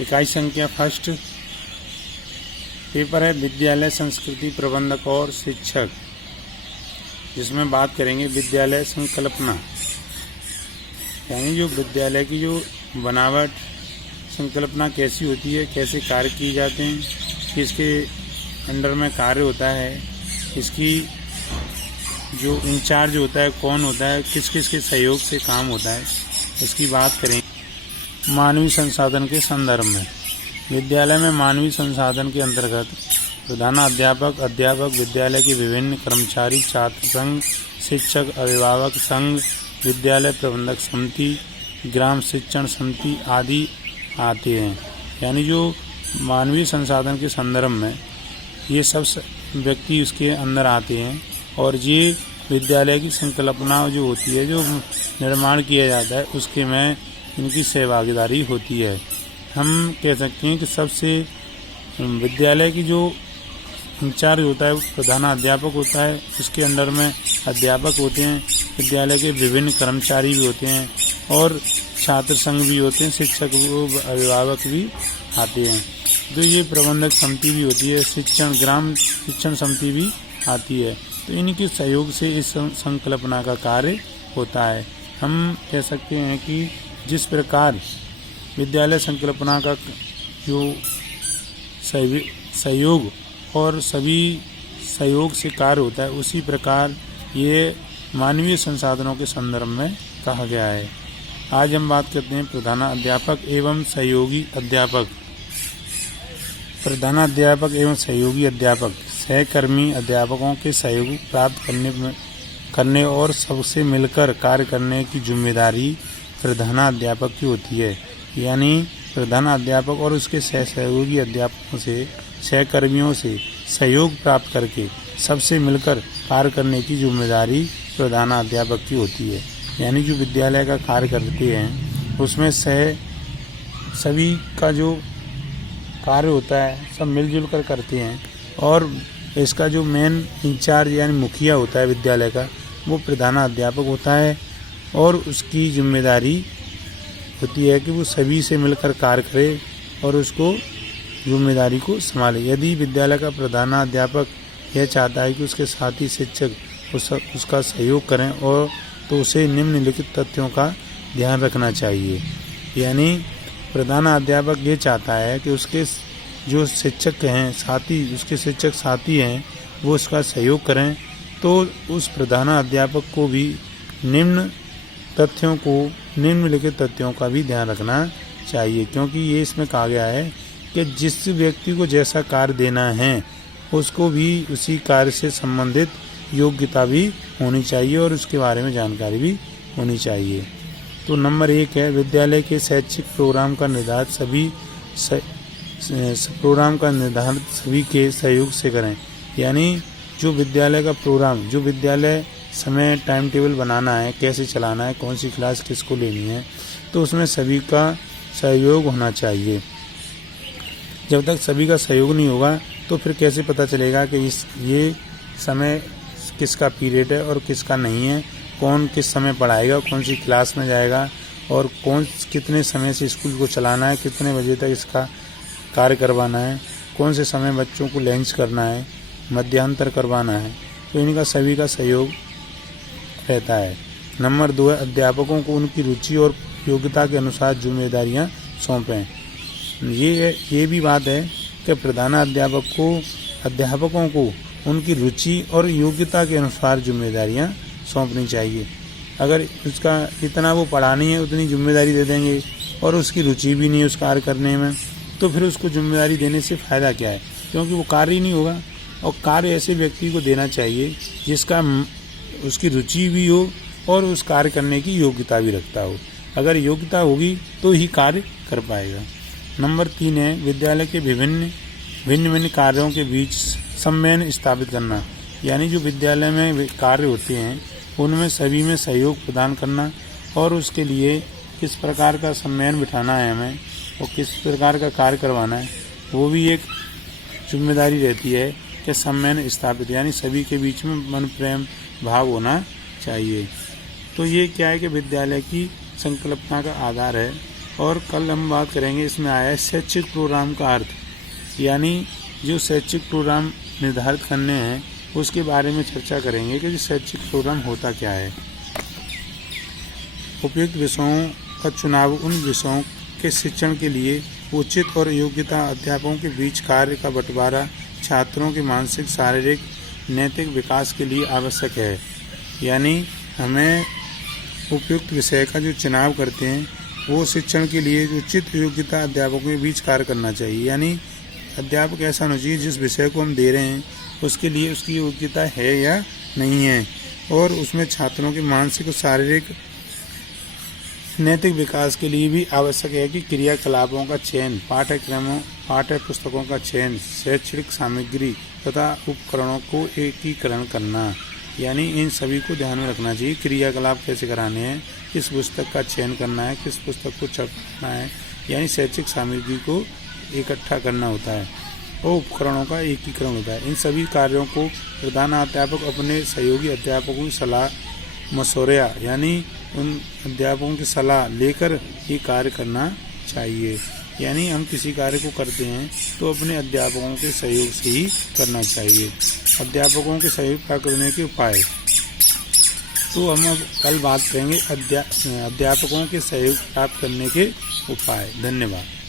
इकाई संख्या first paper है विद्यालय संस्कृति प्रबंधक और शिक्षक, जिसमें बात करेंगे विद्यालय संकल्पना, यानी जो विद्यालय की जो बनावट संकल्पना कैसी होती है, कैसे कार्य किए जाते हैं, किसके अंडर में कार्य होता है, इसकी जो इंचार्ज होता है कौन होता है, किस किस के सहयोग से काम होता है, इसकी बात करेंगे। मानवीय संसाधन के संदर्भ में विद्यालय में मानवीय संसाधन के अंतर्गत प्रधानाध्यापक, अध्यापक, विद्यालय के विभिन्न कर्मचारी, छात्र संघ, शिक्षक, अभिभावक संघ, विद्यालय प्रबंधक समिति, ग्राम शिक्षण समिति आदि आते हैं। यानी जो मानवीय संसाधन के संदर्भ में ये सब व्यक्ति उसके अंदर आते हैं और ये विद्यालय की संकल्पना जो होती है, जो निर्माण किया जाता है, उसके में इनकी सहभागीदारी होती है। हम कह सकते हैं कि सबसे विद्यालय की जो इंचार्ज होता है वो प्रधानाध्यापक होता है, उसके अंडर में अध्यापक होते हैं, विद्यालय के विभिन्न कर्मचारी भी होते हैं और छात्र संघ भी होते हैं, शिक्षक अभिभावक भी आते हैं। जो ये प्रबंधक समिति भी होती है, ग्राम शिक्षण समिति भी आती है। तो इनके सहयोग से इस संकल्पना का कार्य होता है। हम कह सकते हैं कि जिस प्रकार विद्यालय संकल्पना का जो सहयोग और सभी सहयोग से कार्य होता है, उसी प्रकार ये मानवीय संसाधनों के संदर्भ में कहा गया है। आज हम बात करते हैं प्रधानाध्यापक एवं सहयोगी अध्यापक। प्रधानाध्यापक एवं सहयोगी अध्यापक सहकर्मी अध्यापकों के सहयोग प्राप्त करने और सबसे मिलकर कार्य करने की जिम्मेदारी प्रधानाध्यापक की होती है। यानी प्रधानाध्यापक और उसके सहयोगी अध्यापकों से, सहकर्मियों से सहयोग प्राप्त करके सबसे मिलकर कार्य करने की जिम्मेदारी प्रधानाध्यापक की होती है। यानी जो विद्यालय का कार्य करते हैं उसमें सभी का जो कार्य होता है सब मिलजुल कर करते हैं और इसका जो मेन इंचार्ज यानी मुखिया होता है विद्यालय का, वो प्रधानाध्यापक होता है और उसकी जिम्मेदारी होती है कि वो सभी से मिलकर कार्य करे और उसको जिम्मेदारी को संभाले। यदि विद्यालय का प्रधानाध्यापक यह चाहता है कि उसके साथी शिक्षक उसका सहयोग करें और तो उसे निम्नलिखित तथ्यों का ध्यान रखना चाहिए। यानी प्रधानाध्यापक ये चाहता है कि उसके जो शिक्षक हैं, उसके शिक्षक साथी हैं, वो उसका सहयोग करें, तो उस प्रधानाध्यापक को भी निम्नलिखित तथ्यों का भी ध्यान रखना चाहिए। क्योंकि ये इसमें कहा गया है कि जिस व्यक्ति को जैसा कार्य देना है उसको भी उसी कार्य से संबंधित योग्यता भी होनी चाहिए और उसके बारे में जानकारी भी होनी चाहिए। तो नंबर 1 है विद्यालय के शैक्षिक प्रोग्राम का निर्धारण सभी के सहयोग से करें। यानी जो विद्यालय का प्रोग्राम, जो विद्यालय समय टाइम टेबल बनाना है, कैसे चलाना है, कौन सी क्लास किसको लेनी है, तो उसमें सभी का सहयोग होना चाहिए। जब तक सभी का सहयोग नहीं होगा तो फिर कैसे पता चलेगा कि ये समय किसका पीरियड है और किसका नहीं है, कौन किस समय पढ़ाएगा, कौन सी क्लास में जाएगा और कितने समय से स्कूल को चलाना है, कितने बजे तक इसका कार्य करवाना है, कौन से समय बच्चों को लंच करना है, मध्यांतर करवाना है। तो इनका सभी का सहयोग रहता है। नंबर 2 है अध्यापकों को उनकी रुचि और योग्यता के अनुसार जिम्मेदारियां सौंपें। ये भी बात है कि अध्यापकों को उनकी रुचि और योग्यता के अनुसार जिम्मेदारियां सौंपनी चाहिए। अगर उसका इतना वो पढ़ानी है उतनी जिम्मेदारी दे देंगे और उसकी रुचि भी नहीं है उस कार्य करने में, तो फिर उसको जिम्मेदारी देने से फ़ायदा क्या है, क्योंकि वो कार्य ही नहीं होगा। और कार्य ऐसे व्यक्ति को देना चाहिए जिसका उसकी रुचि भी हो और उस कार्य करने की योग्यता भी रखता हो। अगर योग्यता होगी तो ही कार्य कर पाएगा। नंबर 3 है विद्यालय के भिन्न कार्यों के बीच समन्वय स्थापित करना। यानी जो विद्यालय में कार्य होते हैं उनमें सभी में सहयोग प्रदान करना और उसके लिए किस प्रकार का समन्वय बिठाना है हमें और किस प्रकार का कार्य करवाना है, वो भी एक जिम्मेदारी रहती है कि समन्वय स्थापित, यानी सभी के बीच में मन प्रेम भाव होना चाहिए। तो ये क्या है कि विद्यालय की संकल्पना का आधार है और कल हम बात करेंगे, इसमें आया है शैक्षिक प्रोग्राम का अर्थ, यानी जो शैक्षिक प्रोग्राम निर्धारित करने हैं उसके बारे में चर्चा करेंगे कि शैक्षिक प्रोग्राम होता क्या है। उपयुक्त विषयों का चुनाव उन विषयों के शिक्षण के लिए उचित और योग्यता, अध्यापकों के बीच कार्य का बंटवारा, छात्रों के मानसिक, शारीरिक, नैतिक विकास के लिए आवश्यक है। यानी हमें उपयुक्त विषय का जो चुनाव करते हैं वो शिक्षण के लिए उचित योग्यता, अध्यापकों के बीच कार्य करना चाहिए। यानी अध्यापक ऐसा होना चाहिए जिस विषय को हम दे रहे हैं उसके लिए उसकी योग्यता है या नहीं है, और उसमें छात्रों के मानसिक और शारीरिक, नैतिक विकास के लिए भी आवश्यक है कि क्रियाकलापों का चयन, पाठ्यक्रमों, पाठ्य पुस्तकों का चयन, शैक्षणिक सामग्री तथा उपकरणों को एकीकरण करना। यानी इन सभी को ध्यान में रखना चाहिए। क्रियाकलाप कैसे कराने हैं, किस पुस्तक का चयन करना है, किस पुस्तक को छपना है, यानी शैक्षिक सामग्री को इकट्ठा करना होता है और उपकरणों का एकीकरण होता है। इन सभी कार्यों को प्रधानाध्यापक अपने सहयोगी अध्यापकों की सलाह मशवरा, यानी उन अध्यापकों की सलाह लेकर ये कार्य करना चाहिए। यानी हम किसी कार्य को करते हैं तो अपने अध्यापकों के सहयोग से ही करना चाहिए। अध्यापकों के सहयोग प्राप्त करने के उपाय, तो हम अब कल बात करेंगे अध्यापकों के सहयोग प्राप्त करने के उपाय। धन्यवाद।